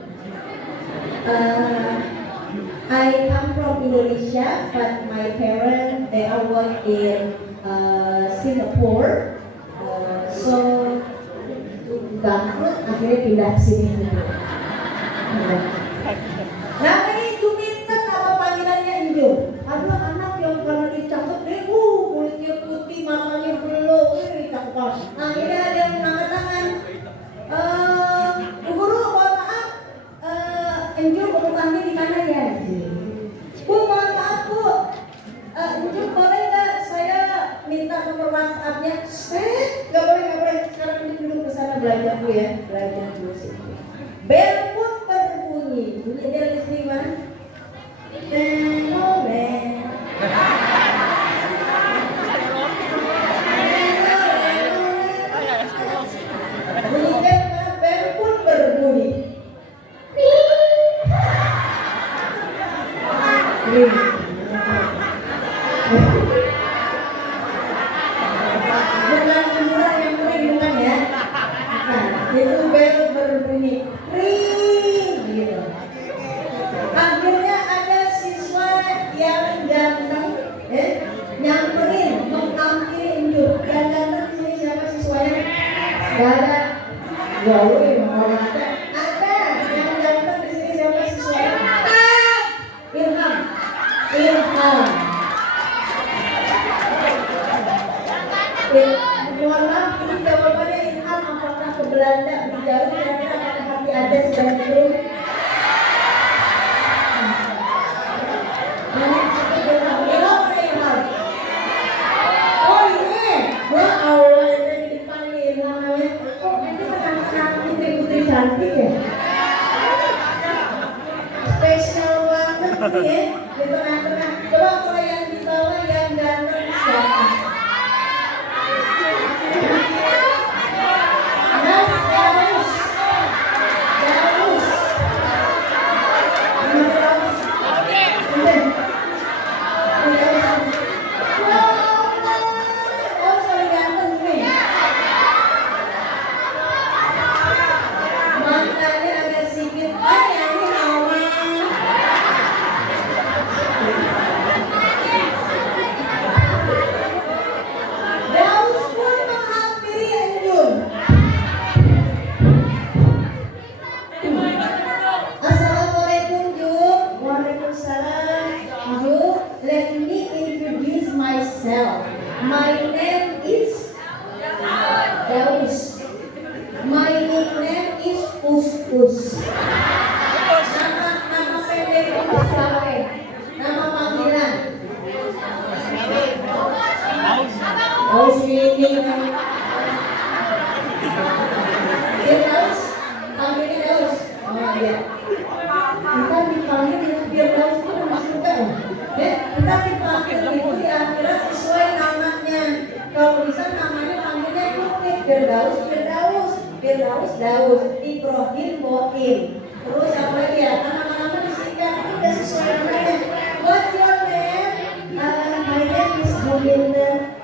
I come from Indonesia, but my parents they all work in Singapore. So bangkrut akhirnya pindah ke sini. Nah ini Juminten, nama panggilannya Njung. Ada anak yang kalau dicakap deh, kulitnya putih, matanya belok, cakep banget. Akhirnya ada yang angkat tangan. Bu guru, mohon maaf, Njung urutannya di mana ya? Bu, mohon maaf Bu, Njung boleh nggak saya minta nomor WhatsApp-nya? Nggak boleh. Sekarang duduk ke sana belajar dulu ya, belajar dulu sih. Bel pun berbunyi, bunyi bel di sini mana? Bel pun berbunyi. Bukan jemuran yang kering, bukan ya? Bukan. Itu bel berbunyi ring gitu. Akhirnya ada siswa yang ganteng nyamperin, menghampiri Njung. Yang ganteng di sini siapa siswanya? Gak ada. Ada yang ganteng di sini siapa siswanya? Ilham. Mohon maaf, ini jawabannya Ilham. Apakah ke Belanda berjauh? Kira-kira apakah hati Anda sedang turun? Oh ini, wah Allah ini di depan nih Ilham namanya. Oh ini anak-anak putri-putri cantik ya. Spesial banget nih ya, di tengah-tengah. Coba kalau yang di bawah yang ganteng siapa? Firdaus Daus, Ibrahim Boim. Terus apa lagi ya? Nama-nama disingkat itu udah sesuai namanya. What's your name? My name is Buminda.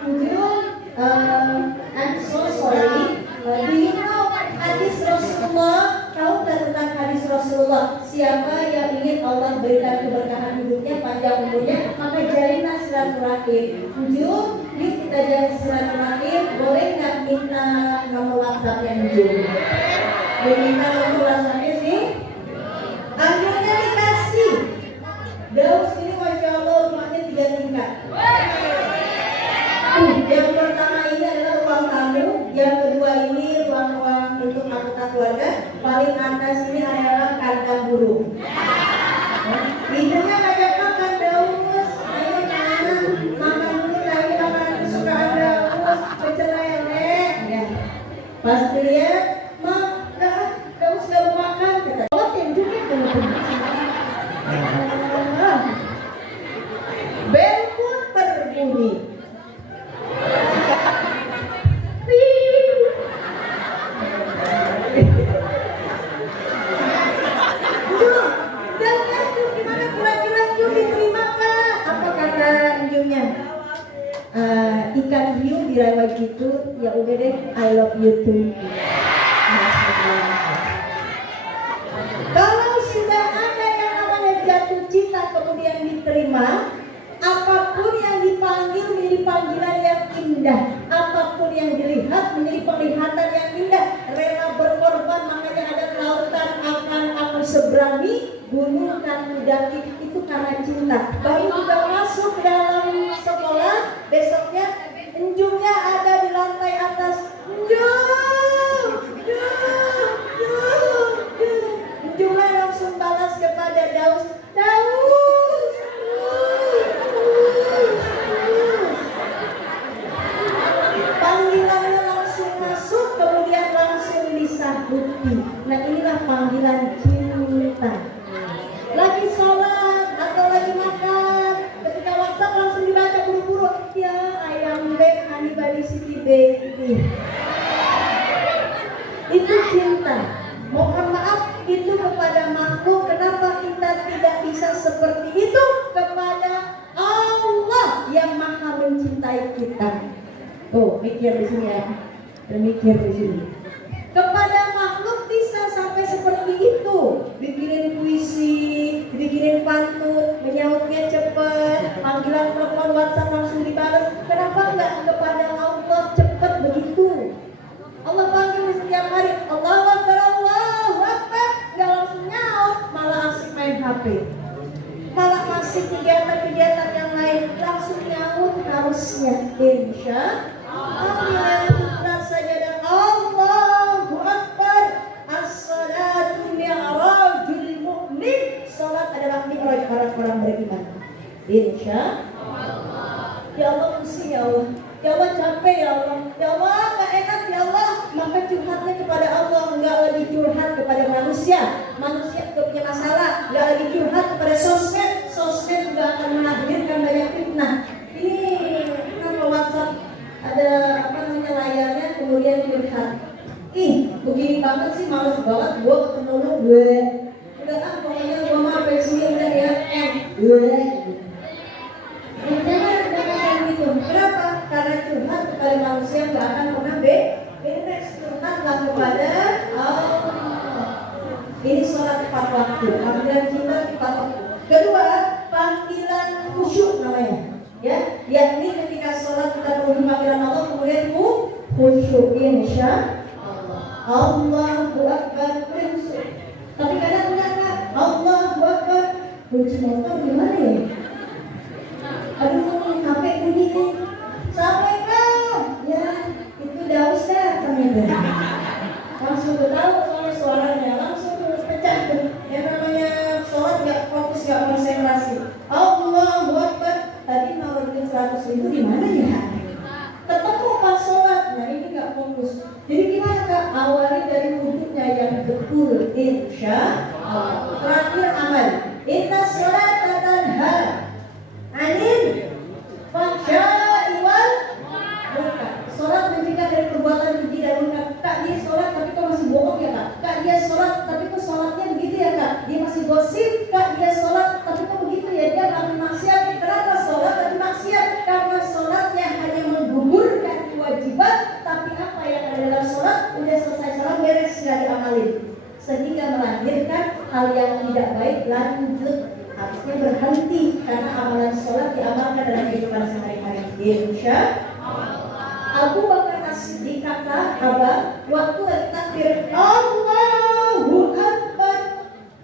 I'm so sorry. Do you know hadis Rasulullah? Tahu nggak tentang hadis Rasulullah? Siapa yang ingin Allah berikan keberkahan hidupnya, panjang umurnya, maka jalinlah silaturahim. Yuk kita jalin silaturahim. Boleh nggak minta nomor WhatsAppnya Jum? Minta nomor WhatsAppnya sih? Akhirnya dikasih. Daus ini masya Allah rumahnya 3 tingkat. Yang pertama ini adalah ruang tamu, yang kedua ini ruang-ruang untuk anggota keluarga, paling atas ini adalah kandang burung. Ibunya ngajak makan Daus, ayo makan dulu lagi makan kesukaan Daus, pecel lele. Ya. Pas dilihat, Daus gak mau makan, kata Otin juga bel pun berbunyi. Ikan hiu dirawat gitu, ya udah deh, I love you too. Kalau sudah ada yang namanya jatuh cinta kemudian diterima, apapun yang dipanggil menjadi panggilan yang indah, apapun yang dilihat menjadi penglihatan yang indah, rela berkorban, makanya ada lautan akan aku seberangi, gunung kan mendaki, itu karena cinta. Baru juga masuk ke dalam sekolah, besoknya enjungnya ada di lantai atas. Enjungnya langsung balas kepada Daus. Panggilannya langsung masuk, kemudian langsung disahuti. Nah inilah panggilan cinta. Lagi sholat atau lagi makan, ketika WhatsApp langsung dibaca buru-buru, ya ayam beb anibadi siti baby. Itu cinta. Mohon maaf, itu kepada makhluk. Kenapa kita tidak bisa seperti itu kepada Allah yang maha mencintai kita? Oh, mikir di sini ya, mikir di sini. Kepada makhluk bisa sampai seperti itu, bikinin puisi, bikinin pantun, menyautnya cepat, panggilan telepon WhatsApp langsung dibalas. Kenapa enggak kepada Allah cepat begitu? Allah panggil setiap hari, Allahu Akbar, enggak langsung nyaut, malah asik main HP, malah masih kegiatan-kegiatan yang lain, langsung nyaut harusnya. Insya Allah saja dan Allahu Akbar. As-salatu mi'rajul mu'min. Salat adalah mi'raj orang-orang beriman. Insya Allah. Ya Allah pusing ya Allah. Ya Allah capek ya Allah. Ya Allah gak enak ya Allah. Maka curhatnya kepada Allah, enggak lagi curhat kepada manusia. Manusia juga punya masalah. Enggak lagi curhat kepada sosmed. Sosmed juga akan melahirkan banyak fitnah. Ini kenapa WhatsApp ada apa namanya layarnya kemudian curhat. Begini banget sih, males banget gua ketemu lu gue. Udah pokoknya gua mah pensiun udah ya. Gue. Jangan gitu. Kenapa? Karena curhat kepada manusia nggak akan pernah beres. Curhatlah kepada Allah. Ini sholat tepat waktu, panggilan cinta tepat waktu. Kedua, panggilan khusyuk namanya. Ya, yakni ketika sholat kita memenuhi panggilan Allah kemudian khusyuk. Insya Allahu Akbar khusyuk. Tapi kadang enggak Allahu Akbar kunci motor gimana ya? Aduh, HP bunyi nih. Assalamualaikum. Ya, itu Daus dah ternyata. Langsung tahu soal suaranya, langsung pecah tuh. Yang namanya sholat nggak fokus, nggak konsentrasi. Allahu Akbar. Tadi nawarin 100.000 di mana ya? Ketemu pas sholat, nah ini nggak fokus. Jadi gimana Kak? Awali dari wudhunya yang betul, insya Allah. Terakhir amal. Inna sholat tanha anil fahsya'i wal munkar. Sholat mencegah dari perbuatan keji dan munkar. Tak dia sholat tapi kok saatnya berhenti karena amalan sholat diamalkan dalam kehidupan sehari-hari. Insya Abu Bakar As-Siddiq kata abang waktu lagi takbir Allahu Akbar,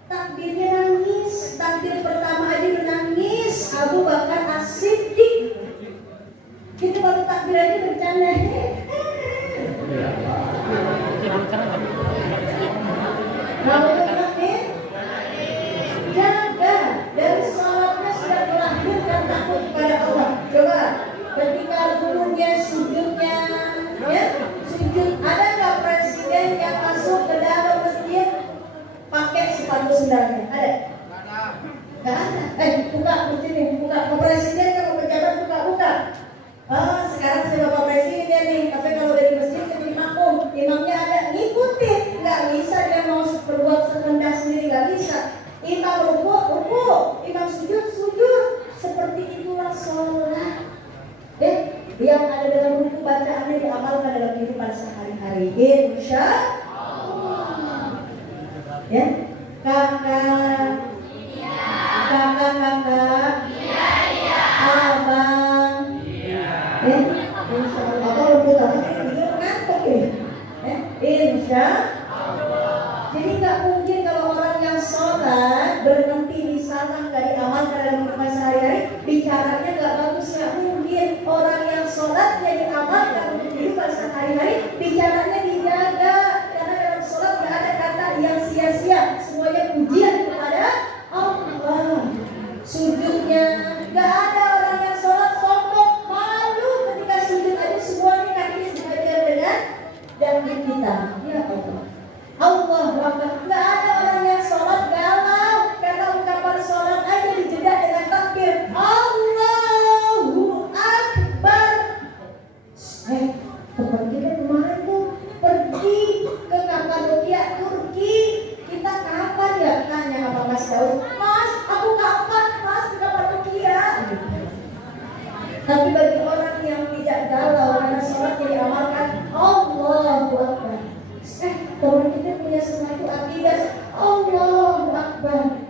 takbirnya nangis, takbir pertama aja udah nangis. Abu Bakar As-Siddiq kita baru takbir aja bercanda. Mau takbir? Jaga dari sholatnya sudah melahirkan takut kepada Allah. Coba ketika dulunya sujudnya, ya sujud, ada nggak presiden yang masuk ke dalam masjid pakai sepatu sendalnya? Ada? Nggak ada. Buka masjid nih, buka. Mau presiden kalau pejabat buka. Oh, sekarang saya bapak presiden nih, tapi kalau dari masjid ke makmum, imamnya ada, ngikutin. Nggak bisa dia mau berbuat sekehendak sendiri, nggak bisa. Imam ruku, imam sujud. Seperti itulah sholat. Yang ada dalam buku bacaannya diamalkan dalam kehidupan sehari-hari. Insya Allah. Ya, kakak. Abang. Insya Allah. Kalau kita tidur ngantuk ini. Insya Allah. Jadi nggak mungkin kalau orang yang sholat berhenti di sana nggak diamalkan dalam kehidupan sehari-hari, bicaranya nggak bagus. Nggak mungkin orang yang sholatnya diamalkan dalam kehidupan sehari-hari, bicaranya dijaga, karena dalam sholat nggak ada kata yang sia-sia, semuanya pujian kepada Allah. Sujudnya nggak ada orang yang sholat sombong, malu ketika sujud aja semuanya kakinya sejajar dengan daging kita. Ya Allah. Allahu Akbar. Nggak ada orang yang sholat galau karena ungkapan sholat aja dijeda dengan takbir Allahu Akbar. Teman kita kemarin tuh pergi ke Kapadokia, Turki. Kita kapan ya? Tanya sama Mas Daud. Mas, aku kapan? Mas, ke Kapadokia. Tapi bagi orang yang tidak galau karena sholatnya diamalkan Allahu Akbar. Teman kita punya sesuatu akidah Allahu Akbar.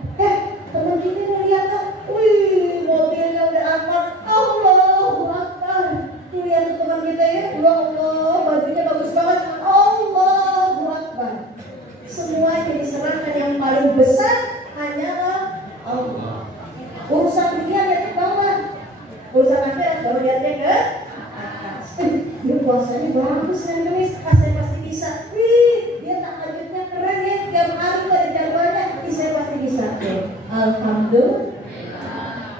Teman kita ngeliat, wih, mobilnya udah aman Allahu Akbar. Lihat teman kita ya, ya Allah, bajunya bagus banget Allahu Akbar. Semuanya diserahkan, yang paling besar hanyalah Allah. Urusan dunia lihat ke bawah, urusan akhirat baru lihatnya ke atas. Dia puasanya bagus kan, saya pasti bisa. Dia tahajudnya keren ya, tiap hari ada jadwalnya, saya pasti bisa. Alhamdulillah.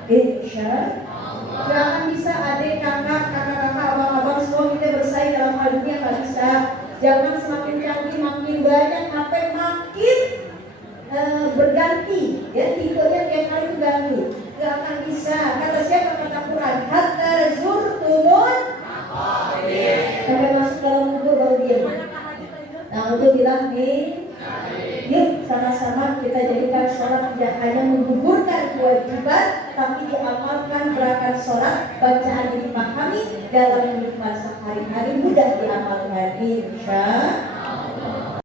Insya Allah. Jangan bisa adik, kakak, abang-abang semua kita bersaing dalam hal dunia, nggak bisa. Jangan semakin canggih makin banyak, sampai makin berganti. Ya tipenya tiap hari itu ganti. Nggak akan bisa. Kata siapa? Kata Quran. Hatta zurtumul sampai masuk dalam kubur baru diam. Nah, untuk bilang nih, yuk sama-sama kita jadikan sholat tidak hanya menggugurkan kewajiban, tapi diamalkan gerakan sholat, bacaan yang dipahami dalam kehidupan sehari-hari, mudah diamalkan. Insya